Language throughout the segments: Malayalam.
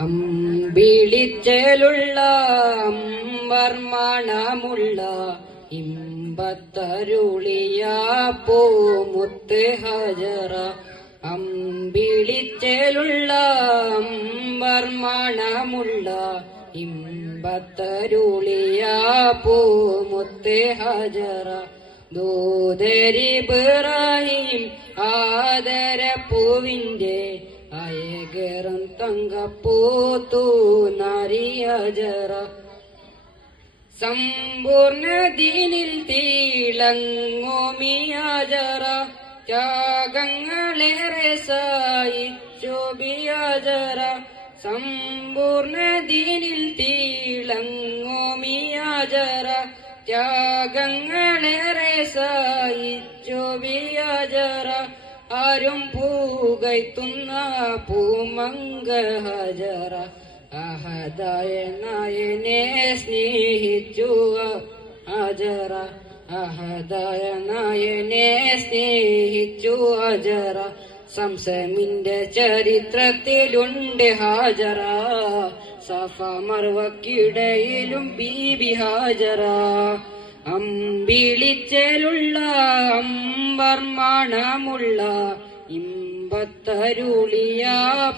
അമ്പിളിച്ചേലുള്ള അമ്പർമണമുള്ള ഇമ്പത്തരുളിയ പൂമുത്ത് ഹജറ. അമ്പിളിച്ചേലുള്ള അമ്പർമണമുള്ള ഇമ്പത്തരുളിയ പൂമുത്ത് ഹജറ. ദൂതരിബ്രാഹിം ആദരപ്പൂവിന്റെ അയകേറും തങ്കപ്പൂത്തു നാരിയജറ. സമ്പൂർണ്ണ ദീനിൽ തിളങ്ങോമിയാജറ. ത്യാഗങ്ങളേറെ സഹിച്ചോബിയാജറ. സമ്പൂർണ്ണ ദീനിൽ തിളങ്ങോമിയാജറ. ത്യാഗങ്ങളേറെ സഹിച്ചോബിയാജറ. ആരും പൂകൈത്തുന്ന പൂമങ്ക ഹജറ. അഹദായ നായനെ സ്നേഹിച്ചു ഹജറ. അഹദായ നായനെ സ്നേഹിച്ചു ഹജറ. സംസമിന്റെ ചരിത്രത്തിലുണ്ട് ഹാജറ. സഫ മർവക്കിടയിലും ബീബി ഹാജറ. അമ്പിളിച്ചേലുള്ള അമ്പർമണമുള്ള ഇമ്പത്തരുളിയ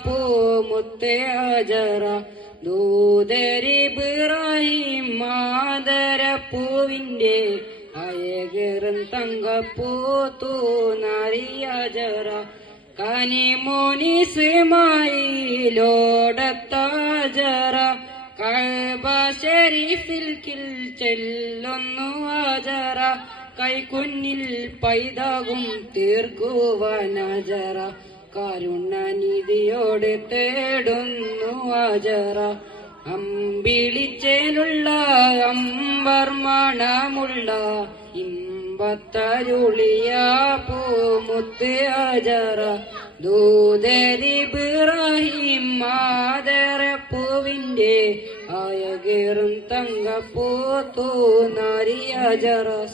പൂമുത്ത് ഹജറ. ദൂതരിബ്രാഹിം ആദരപ്പൂവിന്റെ അയകേറും തങ്കപ്പൂത്തു നാരിയജറ. കനിമോനിസ്മായിലോടത്താജറ. കഅബ ശരീഫിൽ കിൽ ചെല്ലുന്നു ഹജറ. കൈക്കുന്നിൽ പൈതാകും തീർക്കുവാനജറ. കാരുണ്യനിധിയോടെ തേടുന്നു ഹജറ. അമ്പിളിച്ചേലുള്ള അമ്പർമണമുള്ള ഇമ്പത്തരുളിയ പൂമുത്ത് ഹജറ. ദൂതരിബ്രാഹിം ആദരപ്പൂവിന്റെ അയകേറും തങ്കപ്പൂത്തു നാരിയജറ.